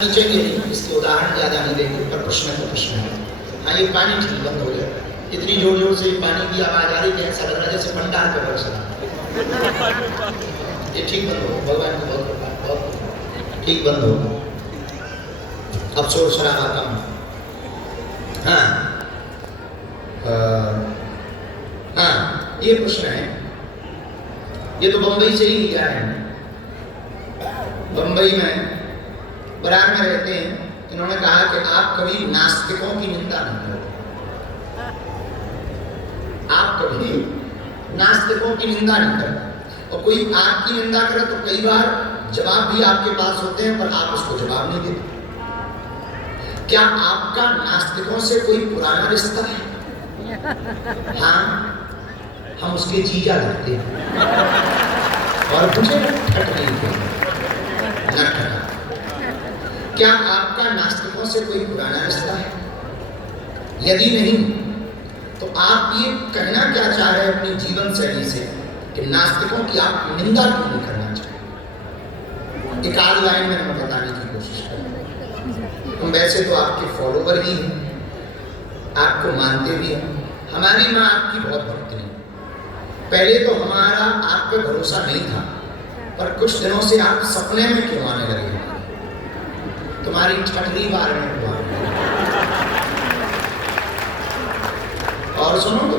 चाहिए नहीं, इसके उदाहरण ज़्यादा नहीं देंगे, पर प्रश्न तो प्रश्न है। हाँ, ये पानी ठीक बंद हो गया, इतनी जोर जोर से पानी की आवाज़ आ रही है, ऐसा लग रहा है जैसे भंडार का बरस रहा। ये ठीक बंद हो, भगवान की बहुत ठीक बंद हो। अब शोर शराबा कम। हाँ हाँ, ये प्रश्न है, ये तो बंबई से ही लिया है। बंबई में बरार में रहते हैं, इन्होंने कहा कि आप कभी नास्तिकों की निंदा नहीं करते, आप कभी नास्तिकों की निंदा नहीं करते। और कोई आपकी निंदा करे तो कई बार जवाब भी आपके पास होते हैं, पर आप उसको जवाब नहीं देते। क्या आपका नास्तिकों से कोई पुराना रिश्ता है? हाँ, हम उसके जीजा लगते हैं और मुझे ठट नहीं ठटा। क्या आपका नास्तिकों से कोई पुराना रिश्ता है? यदि नहीं, तो आप ये कहना क्या चाह रहे हैं अपनी जीवन शैली से कि नास्तिकों की आप निंदा क्यों नहीं करना चाहते? एक आध लाइन में हम बताने की कोशिश करें। हम वैसे तो आपके फॉलोवर ही हैं, आपको मानते भी हैं। हमारी माँ आपकी बहुत भक्त है। पहले तो हमारा आप पे भरोसा नहीं था, पर कुछ दिनों से आप सपने में क्यों आने लगे? तुम्हारी छठवीं बार में हुआ। और सुनो तो,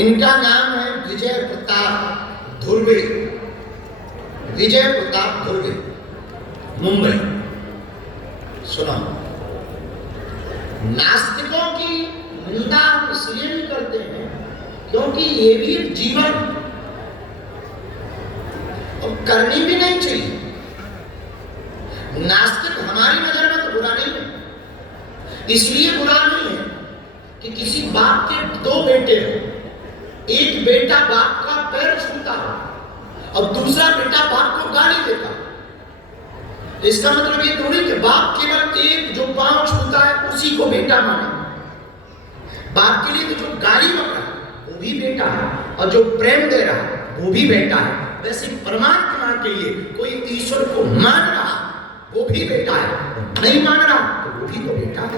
इनका नाम है विजय प्रताप धुर्वे। विजय प्रताप धुर्वे, मुंबई। सुनो, नास्तिकों की निंदा हम इसलिए नहीं करते हैं क्योंकि ये भी एक जीवन और करनी भी नहीं चाहिए। नास्तिक हमारी नजर में तो बुरा नहीं है, इसलिए बुरा नहीं है कि किसी बाप के दो बेटे हो, एक बेटा बाप का पैर छूता हो और दूसरा बेटा बाप को गाली देता हो। इसका मतलब ये थोड़ी कि बाप केवल एक जो पांव छूता है उसी को बेटा माने। बाप के लिए तो जो गाली बक रहा है वो भी बेटा है, और जो प्रेम दे रहा है वो भी बेटा है। वैसे परमात्मा के लिए कोई ईश्वर को मान रहा वो भी बेटा है, नहीं मान रहा तो वो भी तो बेटा है।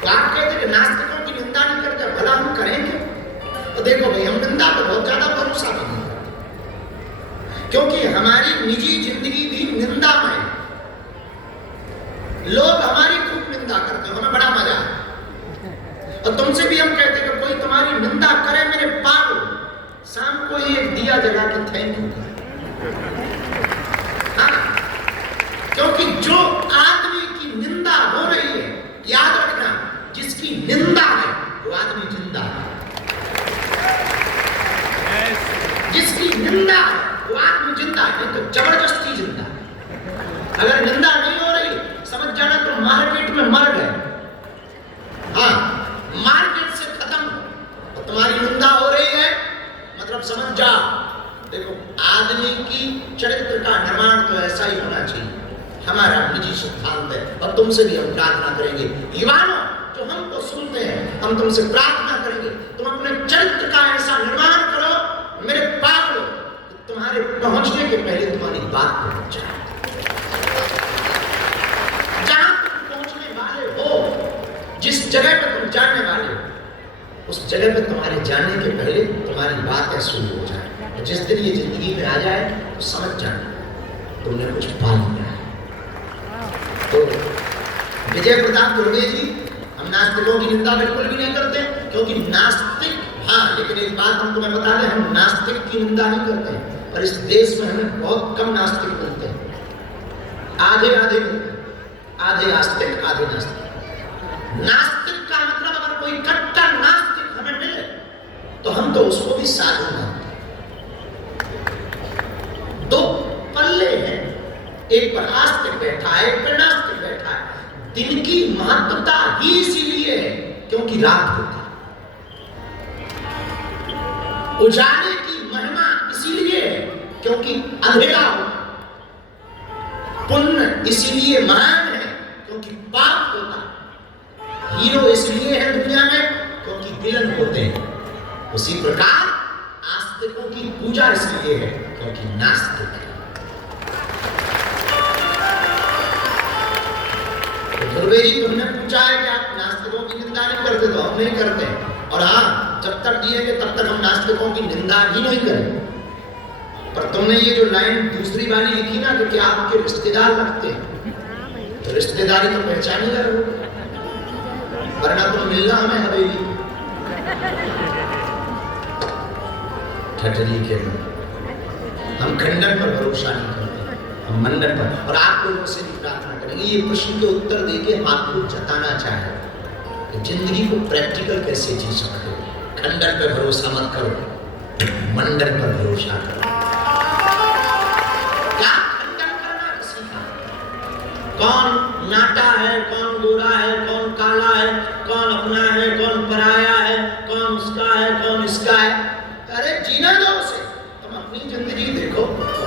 तो आप कहते हैं कि नास्तिकों की निंदा नहीं करते, भला हम करेंगे? तो देखो भाई, हम निंदा पर बहुत ज्यादा भरोसा भी नहीं करते, क्योंकि हमारी निजी जिंदगी भी निंदामय है। लोग हमारी खूब निंदा करते हैं, हमें बड़ा मजा है। और तुमसे भी हम कहते हैं कि कोई तुम्हारी निंदा करे, मेरे पागल, शाम को एक दिया जला के थैंक यू। हाँ, क्योंकि जो आदमी की निंदा हो रही है, याद रखना, जिसकी निंदा है वो आदमी जिंदा है। जिसकी निंदा है वो आदमी जिंदा है, नहीं तो जबरदस्ती जिंदा है। अगर निंदा नहीं हो रही समझ जाना तो मार्केट में मर गए। हाँ, मार्केट से खत्म। और तुम्हारी निंदा हो रही है मतलब समझ जाओ। देखो, आदमी की चरित्र का निर्माण तो ऐसा ही होना चाहिए, हमारा निजी सिद्धांत है। और तुमसे भी हम प्रार्थना करेंगे, युवाओं जो हमको सुनते हैं, हम तुमसे प्रार्थना करेंगे तुम अपने चरित्र का ऐसा निर्माण करो मेरे पागलों, तुम्हारे पहुंचने के पहले तुम्हारी बात पहुंच जाए। जहां तुम पहुंचने वाले हो, जिस जगह पर तुम जाने वाले हो, उस जगह पर तुम्हारे जाने के पहले तुम्हारी बात शुरू हो जाए। जिस दिन ये जिंदगी में आ जाए तो समझ जाना तुमने कुछ पा लिया है। तो विजय प्रताप धुर्वे जी, हम नास्तिकों की निंदा बिल्कुल भी नहीं करते, क्योंकि नास्तिक, हाँ, लेकिन एक बात हम तुम्हें बता दें, हम नास्तिक की निंदा नहीं करते हैं, और इस देश में हमें बहुत कम नास्तिक मिलते हैं। आधे आधे मिलते हैं, आधे आस्तिक आधे नास्तिक। नास्तिक का मतलब अगर कोई कट्टर नास्तिक हमें मिले तो हम तो उसको भी साधु मानते। दो पल्ले हैं, एक पर आस्तिक बैठा है, एक पर नास्तिक बैठा है। दिन की महत्वता ही इसीलिए है क्योंकि रात होती है। उजाले की महिमा इसीलिए है क्योंकि अंधेरा होता है। पुण्य इसीलिए महान है क्योंकि पाप होता है। हीरो इसलिए है दुनिया में क्योंकि विलन होते हैं। उसी प्रकार आस्तिकों की पूजा इसलिए है क्योंकि नास्तिक है। तो ध्रुवे जी तुमने पूछा है कि आप नास्तिकों की निंदा नहीं करते, तो हम नहीं करते, और हाँ जब तक जिएंगे तब तक हम नास्तिकों की निंदा भी नहीं करेंगे। पर तुमने ये जो लाइन दूसरी वाली लिखी ना कि क्या आपके रिश्तेदार लगते हैं, तो रिश्तेदारी तो पहचान ही रहे हो, वरना तुम मिलना हमें हवेली ठटरी के में। हम खंडन पर भरोसा नहीं करते, हम मंडन पर। और आप लोगों से भी प्रार्थना करेंगे ये प्रश्न के उत्तर देके हम आपको जताना चाहें कि जिंदगी को प्रैक्टिकल कैसे जी सकते हो। खंडन पर भरोसा मत करो, मंडन पर भरोसा करो। क्या खंडन करना किसी का? कौन नाटा है, कौन गोरा है, कौन काला है, कौन अपना है, कौन पराया है, कौन उसका है, कौन इसका है। अरे जीना दो उसे, तुम अपनी जिंदगी देखो।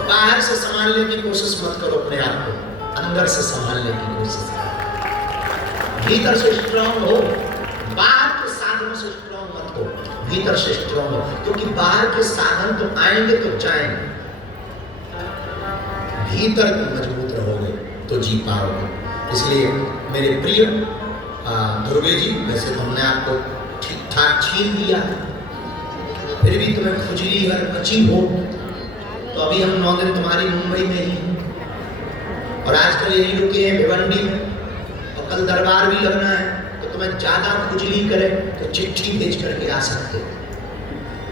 बाहर से संभालने की कोशिश मत करो अपने आप को, अंदर से संभालने की कोशिश करो। भीतर से स्ट्रांग हो, बाहर के साधनों से स्ट्रांग मत हो, भीतर से स्ट्रांग हो। क्योंकि बाहर के साधन तो आएंगे तो जाएंगे, भीतर तुम मजबूत रहोगे तो जी पाओगे। इसलिए मेरे प्रिय ध्रुवे जी, वैसे तो हमने आपको ठीक ठाक छीन दिया, फिर भी तुम्हें खुजली अगर बची हो तो अभी हम 9 दिन तुम्हारी मुंबई में ही, और आजकल यही रुके हैं भिवंडी में, और कल दरबार भी लगना है, तो तुम्हें ज्यादा खुजली करे तो चिट्ठी भेज करके आ सकते हो।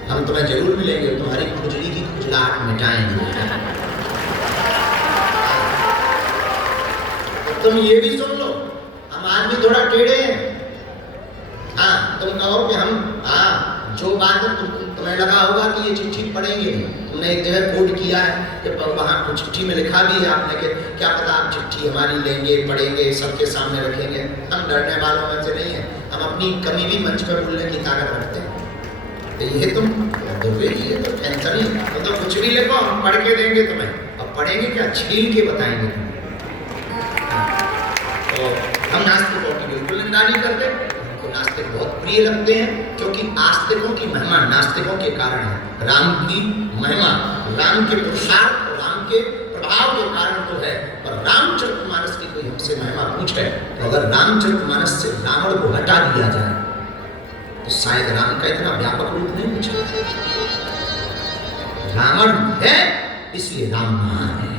हम तुम्हें जरूर मिलेंगे, तुम्हारी खुजली की खुजलाहट मिटाएंगे। तुम ये भी सुन लो, हम आदमी थोड़ा टेढ़े हैं। हाँ तुम कहो कि हम जो बात है तुम्हें लगा होगा कि ये चिट्ठी पढ़ेंगे नहीं। तुमने एक जगह कोड किया है कि वहाँ कुछ चिट्ठी में लिखा भी है आपने कि क्या पता आप चिट्ठी हमारी लेंगे, पढ़ेंगे, सबके सामने रखेंगे। हम डरने वालों में से नहीं है, हम अपनी कमी भी मंच पर बोलने की ताकत रखते हैं। तो ये तुम ध्रुवे जी ये तो टेंशन ही, तो कुछ भी लिखो हम पढ़ के देंगे तुम्हें। अब पढ़ेंगे क्या, छीन के बताएंगे तुम्हें। तो हम नास्तिकों की बिल्कुल निंदा नहीं करते, हमको नास्तिक बहुत प्रिय लगते हैं, क्योंकि आस्तिकों की महिमा नास्तिकों के कारण है। राम की महिमा, राम के पुरुषार्थ, राम के प्रभाव के कारण तो है। पर रामचरितमानस की कोई हमसे महिमा पूछे तो अगर रामचरितमानस से रावण को हटा दिया जाए तो शायद राम का इतना व्यापक रूप नहीं पूछे। रावण है इसलिए राम महान है।